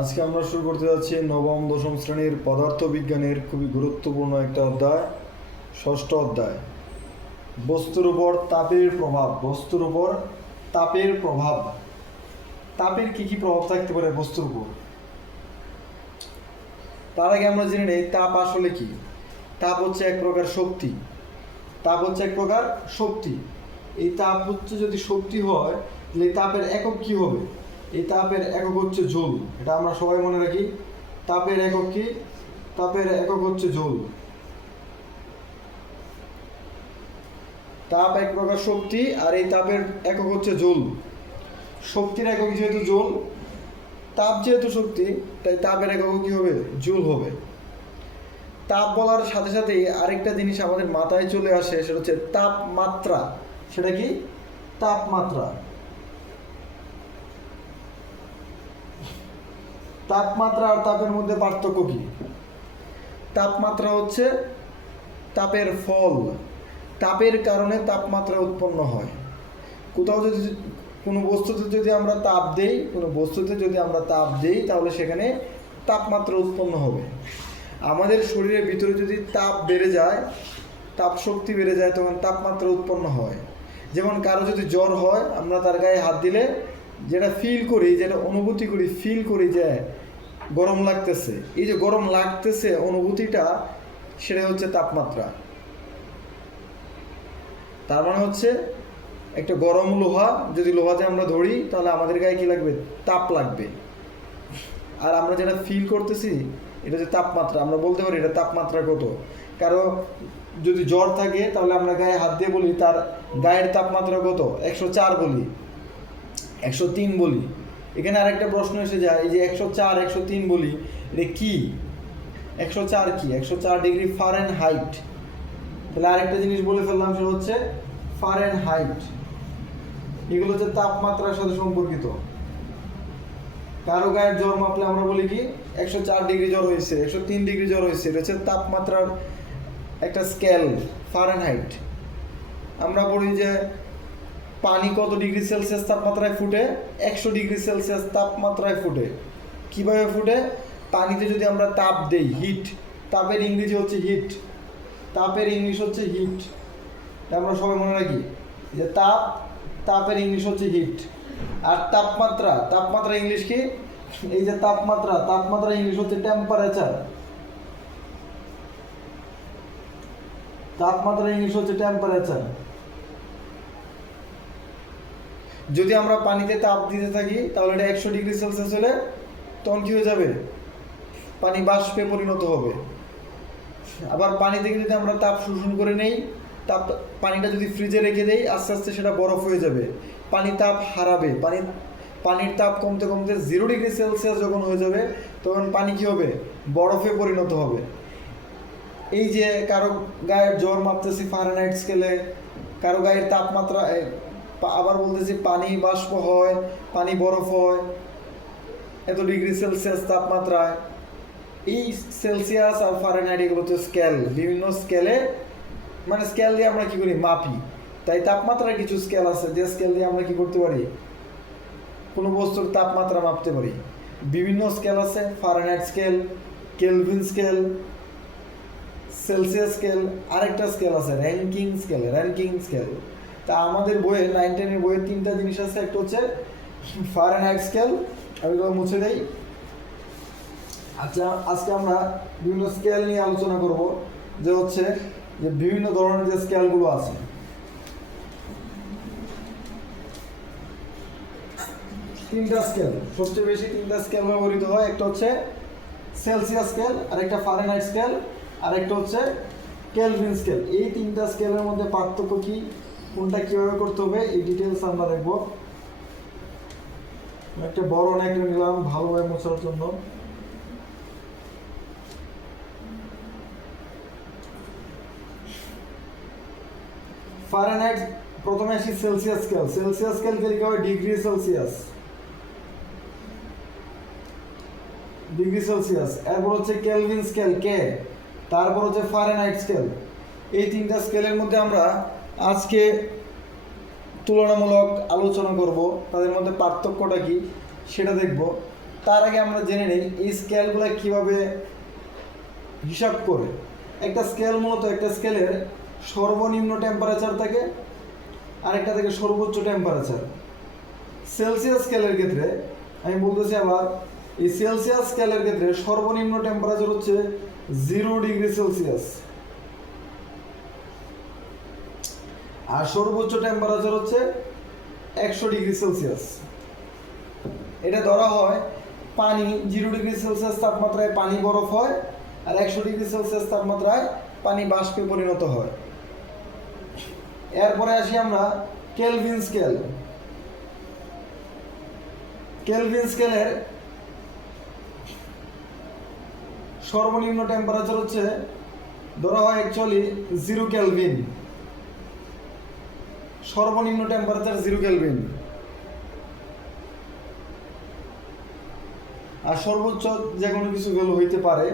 আজকে আমরা শুরু করতে যাচ্ছি নবম, দশম শ্রেণির পদার্থ বিজ্ঞানের খুবই গুরুত্বপূর্ণ একটা অধ্যায়, ষষ্ঠ অধ্যায়। বস্তুর উপর তাপের প্রভাব, বস্তুর উপর তাপের প্রভাব। তাপের কি কি প্রভাব থাকতে পারে বস্তুর উপর? তার আগে আমরা জেনে নেই, তাপ আসলে কি? তাপ হচ্ছে এক প্রকার শক্তি। তাপ হচ্ছে এক প্রকার শক্তি। এই তাপ হচ্ছে যদি শক্তি হয়, তাহলে তাপের একক কি হবে? এই তাপের একক হচ্ছে জোল, এটা আমরা সবাই মনে রাখি। তাপের একক কি? তাপের একক হচ্ছে জোল। তাপ এক প্রকার শক্তি আর এই তাপের একক হচ্ছে জোল। শক্তির একক যেহেতু জোল, তাপ যেহেতু শক্তি, তাই তাপের একক কি হবে? জুল হবে। তাপ বলার সাথে সাথেই আরেকটা জিনিস আমাদের মাথায় চলে আসে, সেটা হচ্ছে তাপমাত্রা। সেটা কি? তাপমাত্রা। তাপমাত্রা আর তাপের মধ্যে পার্থক্য কি? তাপমাত্রা হচ্ছে তাপের ফল। তাপের কারণে তাপমাত্রা উৎপন্ন হয়। কোথাও যদি কোনো বস্তুতে যদি আমরা তাপ দেই, কোনো বস্তুতে যদি আমরা তাপ দেই, তাহলে সেখানে তাপমাত্রা উৎপন্ন হবে। আমাদের শরীরের ভিতরে যদি তাপ বেড়ে যায়, তাপ শক্তি বেড়ে যায়, তখন তাপমাত্রা উৎপন্ন হয়। যেমন কারও যদি জ্বর হয়, আমরা তার গায়ে হাত দিলে যেটা ফিল করি, যেটা অনুভূতি করি ফিল করি যে গরম লাগতেছে। এই যে গরম লাগতেছে, অনুভূতিটা, সেটা হচ্ছে তাপমাত্রা। তার মানে হচ্ছে, একটা গরম লোহা, যদি লোহাতে আমরা ধরি, তাহলে আমাদের গায়ে কি লাগবে? তাপ লাগবে। আর আমরা যেটা ফিল করতেছি, এটা হচ্ছে তাপমাত্রা। আমরা বলতে পারি, এটা তাপমাত্রা কত? কারও যদি জ্বর থাকে, তাহলে আমরা গায়ে হাত দিয়ে বলি, তার গায়ের তাপমাত্রা কত? একশো চার বলি। একশো তিন বলি। এখানে আরেকটা প্রশ্ন এসে যায়, এই যে একশো চার, একশো তিন বলি, এটা কী? একশো চার কি? একশো চার ডিগ্রি ফারেন হাইট তাহলে আরেকটা জিনিস বলে ফেললাম, সেটা হচ্ছে ফারেন হাইট এগুলো হচ্ছে তাপমাত্রার সাথে সম্পর্কিত। কারও গায়ের জ্বর মাপলে আমরা বলি কি? একশো চার ডিগ্রি জ্বর হয়েছে, একশো তিন ডিগ্রি জ্বর হয়েছে, এটা হচ্ছে তাপমাত্রার একটা স্কেল ফারেন হাইট আমরা বলি যে পানি কত ডিগ্রি সেলসিয়াস তাপমাত্রায় ফুটে? একশো ডিগ্রি সেলসিয়াস তাপমাত্রায় ফুটে। কীভাবে ফুটে? পানিতে যদি আমরা তাপ দেই হিট তাপের ইংরেজি হচ্ছে হিট তাপের ইংলিশ হচ্ছে হিট আমরা সবাই মনে রাখি যে তাপ, তাপের ইংলিশ হচ্ছে হিট আর তাপমাত্রা তাপমাত্রা ইংলিশ কি? এই যে তাপমাত্রা তাপমাত্রা ইংলিশ হচ্ছে টেম্পারেচার তাপমাত্রা ইংলিশ হচ্ছে টেম্পারেচার যদি আমরা পানিতে তাপ দিতে থাকি, তাহলে এটা একশো ডিগ্রি সেলসিয়াস হলে তখন কি হয়ে যাবে? পানি বাষ্পে পরিণত হবে। আবার পানি থেকে যদি আমরা তাপ শোষণ করে নেই, তাপ পানিটা যদি ফ্রিজে রেখে দেই, আস্তে আস্তে সেটা বরফ হয়ে যাবে। পানি তাপ হারাবে। পানি, পানির তাপ কমতে কমতে জিরো ডিগ্রি সেলসিয়াস যখন হয়ে যাবে, তখন পানি কী হবে? বরফে পরিণত হবে। এই যে কারও গায়ের জ্বর মাপতেছি ফারেনহাইট স্কেলে কারও গায়ের তাপমাত্রা আবার বলতেছি পানি বাষ্প হয়, পানি বরফ হয়, এত ডিগ্রি সেলসিয়াস তাপমাত্রায়। এই সেলসিয়াস আর ফারেনহাইট এগুলো হচ্ছে স্কেল বিভিন্ন স্কেলে মানে স্কেল দিয়ে আমরা কি করি? মাপি। তাই তাপমাত্রার কিছু স্কেল আছে, যে স্কেল দিয়ে আমরা কি করতে পারি? কোনো বস্তুর তাপমাত্রা মাপতে পারি। বিভিন্ন স্কেল আছে Fahrenheit scale Kelvin scale Celsius scale আরেকটা স্কেল আছে র্যাঙ্কিং স্কেল র্যাঙ্কিং স্কেল তা আমাদের বইয়ে নাইন টেনের বইয়ের তিনটা জিনিস আছে। একটা হচ্ছে ফার ফারেনহাইট স্কেল আমি মুছে দেই। আচ্ছা আজকে আমরা বিভিন্ন স্কেল নিয়ে আলোচনা করব। যে হচ্ছে যে বিভিন্ন ধরনের যে স্কেলগুলো আছে। তিনটা স্কেল সবচেয়ে বেশি তিনটা স্কেল ব্যবহৃত হয়। একটা হচ্ছে সেলসিয়াস স্কেল আর একটা ফারেনহাইট স্কেল আর একটা হচ্ছে কেলভিন স্কেল এই তিনটা স্কেলের মধ্যে পার্থক্য কি? কোনটা কীভাবে করতে হবে, এই ডিটেলস আমরা দেখব। একটা বড় অনেক নিলাম ভালোভাবে মোছার জন্য। ফারেনহাইট প্রথমে আসি সেলসিয়াস স্কেল সেলসিয়াস স্কেল কে লিখা হয় ডিগ্রি সেলসিয়াস ডিগ্রি সেলসিয়াস এরপর হচ্ছে কেলভিন স্কেল কে? তারপর হচ্ছে ফারেনহাইট স্কেল এই তিনটা স্কেলের মধ্যে আমরা আজকে তুলনামূলক আলোচনা করব, তাদের মধ্যে পার্থক্যটা কি সেটা দেখব। তার আগে আমরা জেনে নিই, এই স্কেলগুলো কীভাবে হিসাব করে। একটা স্কেল মূলত একটা স্কেলের সর্বনিম্ন টেম্পারেচার থাকে, আরেকটা থেকে সর্বোচ্চ টেম্পারেচার সেলসিয়াস স্কেলের ক্ষেত্রে, আমি বলতেছি আবার, এই সেলসিয়াস স্কেলের ক্ষেত্রে সর্বনিম্ন টেম্পারেচার হচ্ছে জিরো ডিগ্রি সেলসিয়াস আর সর্বোচ্চ টেম্পারেচার হচ্ছে একশো ডিগ্রি সেলসিয়াস। এটা ধরা হয় পানি, জিরো ডিগ্রি সেলসিয়াস তাপমাত্রায় পানি বরফ হয় আর একশো ডিগ্রি সেলসিয়াস তাপমাত্রায় পানি বাষ্পে পরিণত হয়। এরপরে আসি আমরা কেলভিন স্কেল কেলভিন স্কেলের সর্বনিম্ন টেম্পারেচার হচ্ছে, ধরা হয় অ্যাকচুয়ালি জিরো কেলভিন সর্বনিম্ন টেম্পারেচার জিরো কেলভিন আর সর্বোচ্চ যে কোনো কিছু ভ্যালু হইতে পারে।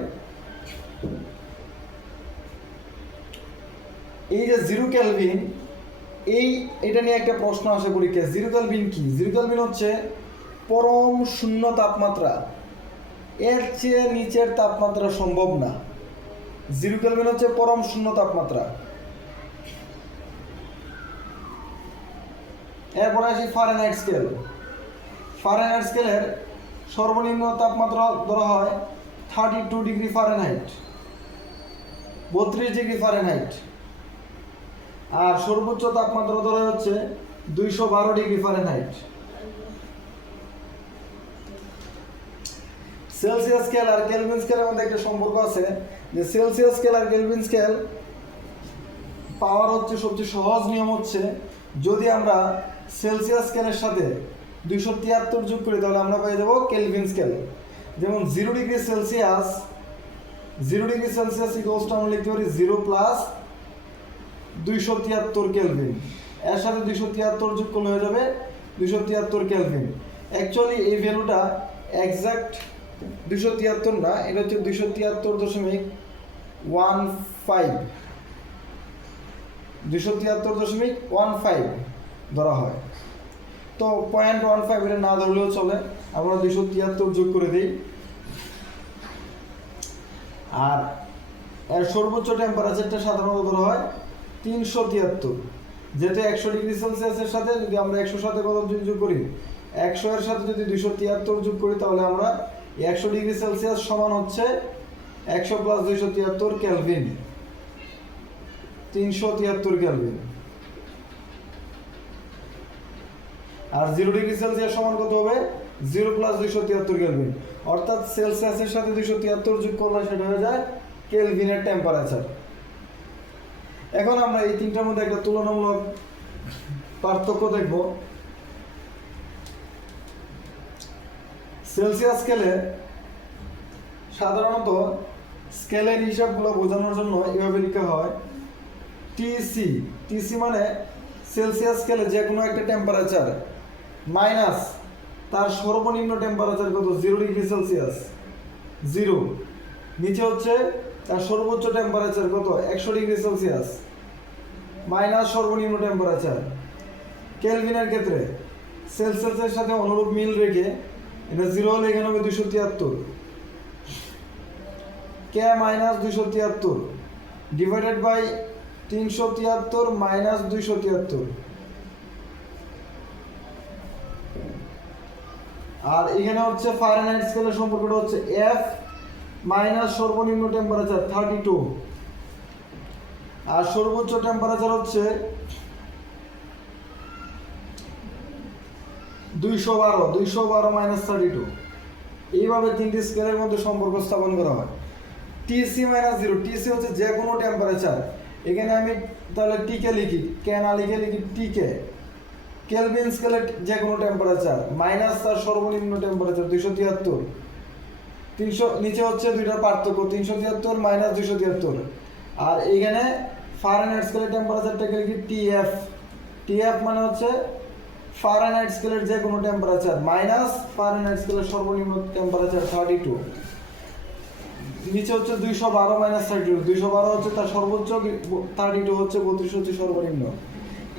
এই যে জিরো ক্যালভিন এই, এটা নিয়ে একটা প্রশ্ন আসে পরীক্ষায়। জিরো ক্যালভিন কি? জিরো ক্যালভিন হচ্ছে পরম শূন্য তাপমাত্রা। এর চেয়ে নিচের তাপমাত্রা সম্ভব না। জিরো ক্যালভিন হচ্ছে পরম শূন্য তাপমাত্রা। এরপরে আসি ফারেনহাইট স্কেল ফারেনহাইট স্কেলের সর্বনিম্ন তাপমাত্রা ধরা হয় থার্টি টু ডিগ্রি ফারেনহাইট বত্রিশ ডিগ্রি ফারেনহাইট আর সর্বোচ্চ তাপমাত্রা ধরা হচ্ছে দুইশো বারো ডিগ্রি ফারেনহাইট সেলসিয়াস স্কেল আর কেলভিন স্কেলের মধ্যে একটা সম্পর্ক আছে যে সেলসিয়াস স্কেল আর কেলভিন স্কেল পাওয়ার হচ্ছে সবচেয়ে সহজ নিয়ম হচ্ছে যদি আমরা সেলসিয়াস স্কেলের সাথে দুইশো তিয়াত্তর যোগ করি, তাহলে আমরা পেয়ে যাব কেলভিন স্কেল। যেমন zero degree Celsius, zero degree Celsius equals to আমরা লিখতে পারি জিরো প্লাস দুইশো তিয়াত্তর কেলভিন। এর সাথে দুইশো তিয়াত্তর যোগ করলে হয়ে যাবে দুইশো তিয়াত্তর কেলভিন। অ্যাকচুয়ালি এই ভ্যালুটা একজ্যাক্ট দুইশো তিয়াত্তর না, এটা হচ্ছে দুইশো তিয়াত্তর দশমিক ওয়ান ফাইভ। দুইশো তিয়াত্তর দশমিক ওয়ান ফাইভ। ধরা হয়। তো পয়েন্ট ওয়ান ফাইভ এটা না ধরলেও চলে। আমরা দুইশো তিয়াত্তর যোগ করে দিই। আর এর সর্বোচ্চ টেম্পারেচারটা সাধারণত ধরা হয় তিনশো তিয়াত্তর। যেটা একশো ডিগ্রি সেলসিয়াসের সাথে যদি আমরা একশো সাথে কত যোগ করি, একশো এর সাথে যদি দুইশো তিয়াত্তর যোগ করি, তাহলে আমরা একশো ডিগ্রি সেলসিয়াস সমান হচ্ছে একশো প্লাস দুইশো তিয়াত্তর ক্যালভিন তিনশো তিয়াত্তর ক্যালভিন আর জিরো ডিগ্রি সেলসিয়াস সমান কত হবে? জিরো প্লাস দুইশো তিয়াত্তর কেলভিন অর্থাৎ সেলসিয়াসের সাথে দুইশো তিয়াত্তর যোগ করলে সেটা হয়ে যায় কেলভিনের টেম্পারেচার এখন আমরা এই তিনটার মধ্যে একটা তুলনামূলক পার্থক্য দেখব। সেলসিয়াস স্কেলে সাধারণত স্কেলের হিসাবগুলো বোঝানোর জন্য এভাবে লেখা হয় টিসি টিসি মানে সেলসিয়াস স্কেলে যে কোনো একটা টেম্পারেচার মাইনাস তার সর্বনিম্ন টেম্পারেচার কত? জিরো ডিগ্রি সেলসিয়াস জিরো নিচে হচ্ছে তার সর্বোচ্চ টেম্পারেচার কত? একশো ডিগ্রি সেলসিয়াস মাইনাস সর্বনিম্ন টেম্পারেচার কেলভিনের ক্ষেত্রে সেলসিয়াসের সাথে অনুরূপ মিল রেখে এটা জিরো হলে এখানে হবে দুশো তিয়াত্তর। কে মাইনাস দুইশো তিয়াত্তর। ডিভাইডেড বাই তিনশো তিয়াত্তর মাইনাস দুইশো তিয়াত্তর। আর এখানে হচ্ছে ফারেনহাইট স্কেলের সম্পর্কটা হচ্ছে এফ মাইনাস সর্বনিম্ন টেম্পারেচার থার্টি টু আর সর্বোচ্চ টেম্পারেচার হচ্ছে দুইশো বারো দুইশো বারো মাইনাস থার্টি টু এইভাবে তিনটি স্কেলের মধ্যে সম্পর্ক স্থাপন করা হয়। টিসি মাইনাস জিরো টিসি হচ্ছে যে কোনো টেম্পারেচার এখানে আমি তাহলে টিকে লিখি কে না লিখে লিখি টিকে কেলভিন স্কেলের যে কোনো টেম্পারেচার মাইনাস তার সর্বনিম্ন টেম্পারেচার দুইশো তিয়াত্তর। তিনশো, নিচে হচ্ছে দুইটার পার্থক্য, তিনশো তিয়াত্তর মাইনাস দুইশো তিয়াত্তর। আর এইখানে ফারেনহাইট স্কেলের টেম্পারেচারটাকে লিখি টিএফ টিএফ মানে হচ্ছে ফারেনহাইট স্কেলের যে কোনো টেম্পারেচার মাইনাস ফারেনহাইট স্কেলের সর্বনিম্ন টেম্পারেচার থার্টি টু নিচে হচ্ছে দুইশো বারো মাইনাস থার্টি টু দুইশো বারো হচ্ছে তার সর্বোচ্চ থার্টি টু হচ্ছে বত্রিশ হচ্ছে সর্বনিম্ন।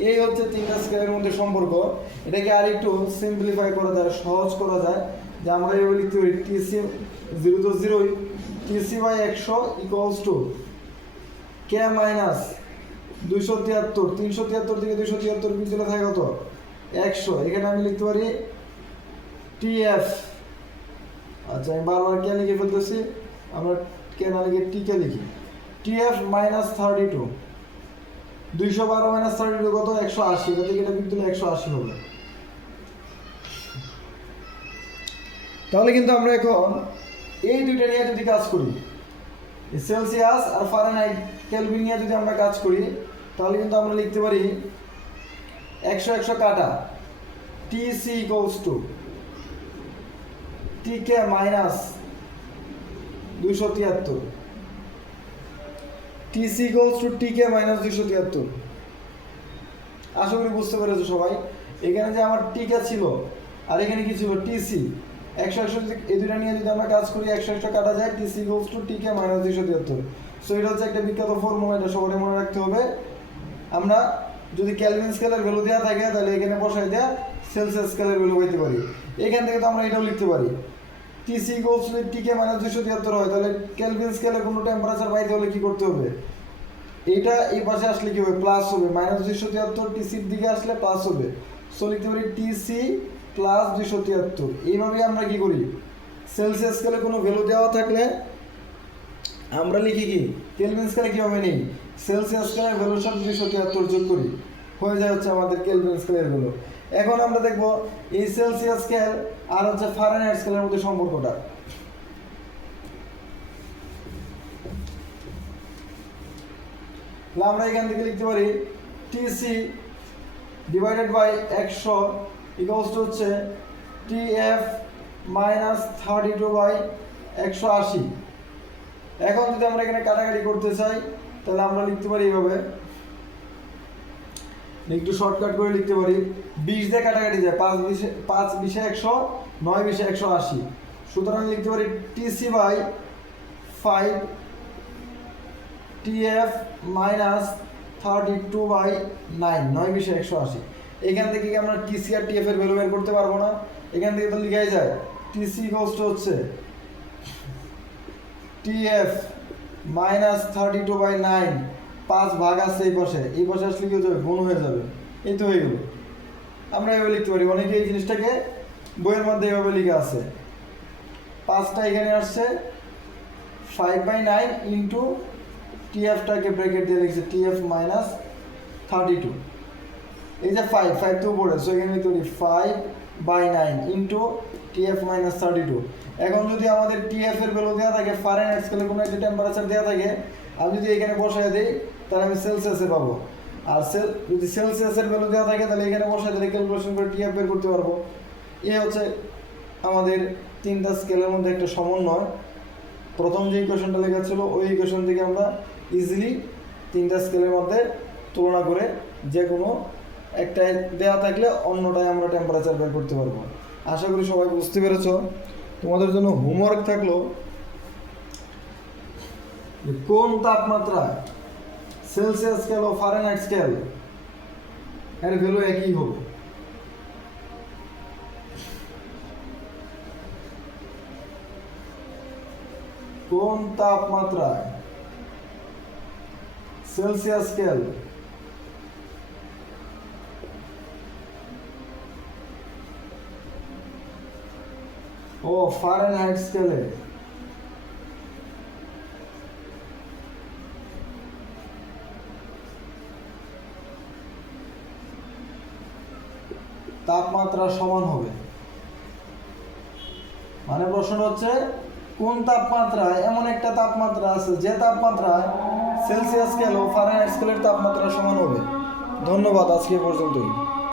এই হচ্ছে তিনটা স্কেলের মধ্যে সম্পর্ক। এটাকে আর একটু সিম্পলিফাই করা যায়, সহজ করা যায়। যে আমরা এভাবে লিখতে পারি টিসি জিরো তো জিরোই টিসি বাই একশো ইকুয়ালস টু কে মাইনাস দুইশো তিয়াত্তর। তিনশো তিয়াত্তর থেকে দুইশো তিয়াত্তর বিদ্যুৎ থাকে কত? একশো। এখানে আমি লিখতে পারি টিএফ আচ্ছা আমি বারবার কে লিখে ফেলতেছি। আমরা কে না লিখে টি কে লিখি। টিএফ মাইনাস থার্টি টু দুইশো বারো মাইনাস থার্টি কত? একশো আশি। এটা থেকে এটা বিদ্যুৎ একশো আশি হবে। তাহলে কিন্তু আমরা এখন এই দুইটা নিয়ে যদি কাজ করি সেলসিয়াস আর ফারেনহাইট কেলভিন নিয়ে যদি আমরা কাজ করি, তাহলে কিন্তু আমরা লিখতে পারি একশো একশো কাটা। T C equals to T K minus দুইশো তিয়াত্তর। T C equals to T K minus দুইশো তিয়াত্তর। আশা করি বুঝতে পেরেছ সবাই। এখানে যে আমার টিকা ছিল, আর এখানে কি ছিল? টিসি একশো একশো এই দুটা নিয়ে যদি আমরা কাজ করি, একশো একশো কাটা যায় TC equals to TK minus দুইশো তিয়াত্তর। সো এটা হচ্ছে একটা বিখ্যাত ফর্মুলা এটা সবাই মনে রাখতে হবে। আমরা যদি ক্যালভিন স্কেলের ভ্যালু দেওয়া থাকে, তাহলে এখানে বসাই দেওয়া সেলসিয়াস স্কেলের ভ্যালু পাইতে পারি। এখান থেকে তো আমরা এটাও লিখতে পারি। টিসি গোলস যদি টিকে মাইনাস দুইশো তিয়াত্তর হয়, তাহলে ক্যালভিন স্কেলের কোনো টেম্পারেচার পাইতে হলে কি করতে হবে? এইটা এই পাশে আসলে কি হবে? প্লাস হবে মাইনাস দুইশো তিয়াত্তর টিসির দিকে আসলে প্লাস হবে। সো লিখতে পারি টিসি প্লাস দুইশো তিয়াত্তর। এইভাবে আমরা কি করি? সেলসিয়াস স্কেলে কোনো ভ্যালু দেওয়া থাকলে আমরা লিখি কি? কেলভিন স্কেলে কীভাবে নেই? সেলসিয়াস স্কেলের ভ্যালুর সাথে দুইশো তিয়াত্তর যোগ করি। হয়ে যায় হচ্ছে আমাদের কেলভিন স্কেলের ভ্যালু এখন আমরা দেখব এই সেলসিয়াস স্কেল আর হচ্ছে ফারেনহাইট স্কেলের মধ্যে সম্পর্কটা। আমরা এখান থেকে লিখতে পারি টিসি ডিভাইডেড বাই একশো ইকুয়ালস টু হচ্ছে TF minus thirty two by একশো আশি। এখন যদি আমরা এখানে কাটাকাটি করতে চাই, তাহলে আমরা লিখতে পারি এইভাবে একটু শর্টকাট করে লিখতে পারি। বিশ দিয়ে কাটাকাটি যায়, পাঁচ বিশে পাঁচ বিশে একশো, নয় বিশে একশো আশি। সুতরাং লিখতে পারি TC by five TF minus thirty two by nine নয় বিশে একশো আশি। এখান থেকে কি আমরা টিসি আর টিএফ এর ভ্যালু বের করতে পারব না? এখান থেকে তো লিখাই যায়। টিসি কষ্ট হচ্ছে TF minus thirty two by nine পাঁচ ভাগ আছে এই পাশে এই পাশে আসলে কি হয়ে যাবে? গুণ হয়ে যাবে। এই তো হয়ে গেল। আমরা এভাবে লিখতে পারি। অনেকে এই জিনিসটাকে বইয়ের মধ্যে এভাবে লিখে আছে। পাঁচটা এখানে আসছে। ফাইভ বাই নাইন ইন্টু টিএফটাকে ব্র্যাকেট দিয়ে লিখছে টিএফ মাইনাস থার্টি টু এই যে ফাইভ ফাইভ তো উপরে সো এখানে তৈরি five by nine into TF minus thirty two এখন যদি আমাদের টিএফ এর ভ্যালু দেওয়া থাকে ফারেনহাইট স্কেলে কোনো একটা টেম্পারেচার দেওয়া থাকে, আমি যদি এখানে বসায় দিই তাহলে আমি সেলসিয়াসে পাবো। আর সেল যদি সেলসিয়াসের ভ্যালু দেওয়া থাকে, তাহলে এখানে বসায় দিলে ক্যালকুলেশন করে টিএফ বের করতে পারব। এ হচ্ছে আমাদের তিনটা স্কেলের মধ্যে একটা সমন্বয়। প্রথম যে ইকুয়েশনটা লেখা ছিল, ওই ইকুয়েশন থেকে আমরা ইজিলি তিনটা স্কেলের মধ্যে তুলনা করে যে কোনো একটায় দেওয়া থাকলে অন্যটায় আমরা টেম্পারেচার বের করতে পারব। আশা করি সবাই বুঝতে পেরেছ। তোমাদের জন্য হোমওয়ার্ক থাকল কোন তাপমাত্রায় সেলসিয়াস স্কেল ও ফারেনহাইট স্কেল এর ভ্যালু একই হবে কোন তাপমাত্রায় সেলসিয়াস স্কেল ও ফারেনহাইট স্কেলে তাপমাত্রা সমান হবে। মানে প্রশ্ন হচ্ছে, কোন তাপমাত্রায় এমন একটা তাপমাত্রা আছে যে তাপমাত্রা সেলসিয়াস স্কেল ও ফারেনহাইট স্কেলের তাপমাত্রা সমান হবে? ধন্যবাদ আজকে পর্যন্তই।